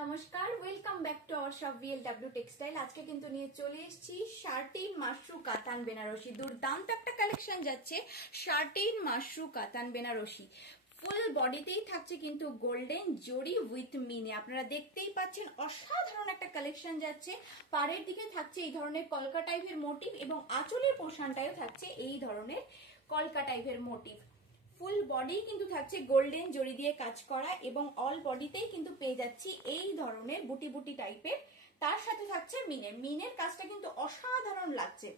নমস্কার, welcome back to our shop VLW textile. আজকে কিন্তু নিয়ে চলে এসেছি শার্টিন মাশরু কাতান বেনারসি। দুর্দান্ত একটা কালেকশন যাচ্ছে শার্টিন মাশরু কাতান বেনারসি। ফুল বডিতেই থাকছে কিন্তু গোল্ডেন জরি উইথ মিনে। আপনারা দেখতেই পাচ্ছেন অসাধারণ একটা কালেকশন যাচ্ছে। পাড়ের দিকে থাকছে এই ধরনের কলকা টাইপের মোটিভ এবং আঁচলের পোর্শনটাও থাকছে এই ধরনের কলকা টাইপের মোটিভ। ফুল বডি কিন্তু থাকছে গোল্ডেন জরি দিয়ে কাজ করা এবং অল বডিতেই কিন্তু পেয়ে যাচ্ছি এই ধরনের বুটি বুটি টাইপের। তার সাথে থাকছে মিনের কাজটা কিন্তু অসাধারণ লাগছে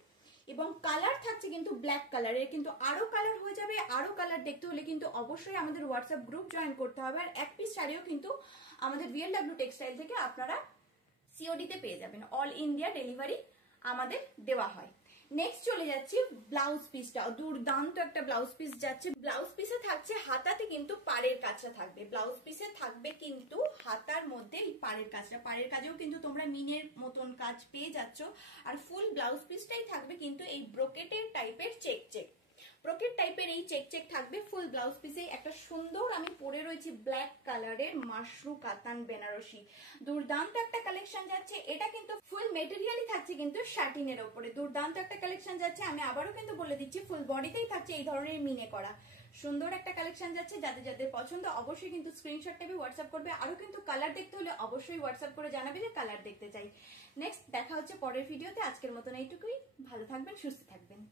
এবং কালার থাকছে কিন্তু ব্ল্যাক কালারের। কিন্তু আরো কালার হয়ে যাবে। আরো কালার দেখতে হলে কিন্তু অবশ্যই আমাদের হোয়াটসঅ্যাপ গ্রুপ জয়েন করতে হবে। আর এক পিস শাড়িও কিন্তু আমাদের VLW টেক্সটাইল থেকে আপনারা COD তে পেয়ে যাবেন। অল ইন্ডিয়া ডেলিভারি আমাদের দেওয়া হয়। নেক্সট চলে যাচ্ছি ব্লাউজ পিসটা। দুর্দান্ত একটা ব্লাউজ পিস যাচ্ছে। ব্লাউজ পিসে থাকছে হাতাতে কিন্তু পাড়ের কাজটা থাকবে। ব্লাউজ পিসে থাকবে কিন্তু হাতার মধ্যে এই পাড়ের কাজটা। পাড়ের কাজেও কিন্তু তোমরা মিনের মতন কাজ পেয়ে যাচ্ছ। আর ফুল ব্লাউজ পিসটাই থাকবে কিন্তু এই ব্রোকেটের টাইপের চেক চেক। ব্রোকেট টাইপের এই চেক চেক থাকবে ফুল ব্লাউজ পিসে। একটা সুন্দর আমি পরে রয়েছি ব্ল্যাক কালারের মাশরু কাতান বেনারসি। দুর্দান্ত একটা কালেকশন যাচ্ছে। এটা কিন্তু ফুল মেটেরিয়ালই থাকছে কিন্তু শার্টিনের উপরে। দুর্দান্ত একটা কালেকশন যাচ্ছে। আমি আবারও কিন্তু বলে দিচ্ছি ফুল বডিতেই থাকছে এই ধরনের মিনে করা সুন্দর একটা কালেকশন যাচ্ছে। যাদের যাদের পছন্দ অবশ্যই কিন্তু স্ক্রিনশট টাইপে হোয়াটসঅ্যাপ করবে। আরো কিন্তু কালার দেখতে হলে অবশ্যই হোয়াটসঅ্যাপ করে জানাবে যে কালার দেখতে চাই। নেক্সট দেখা হচ্ছে পরের ভিডিওতে। আজকের মতন এইটুকুই। ভালো থাকবেন, সুস্থ থাকবেন।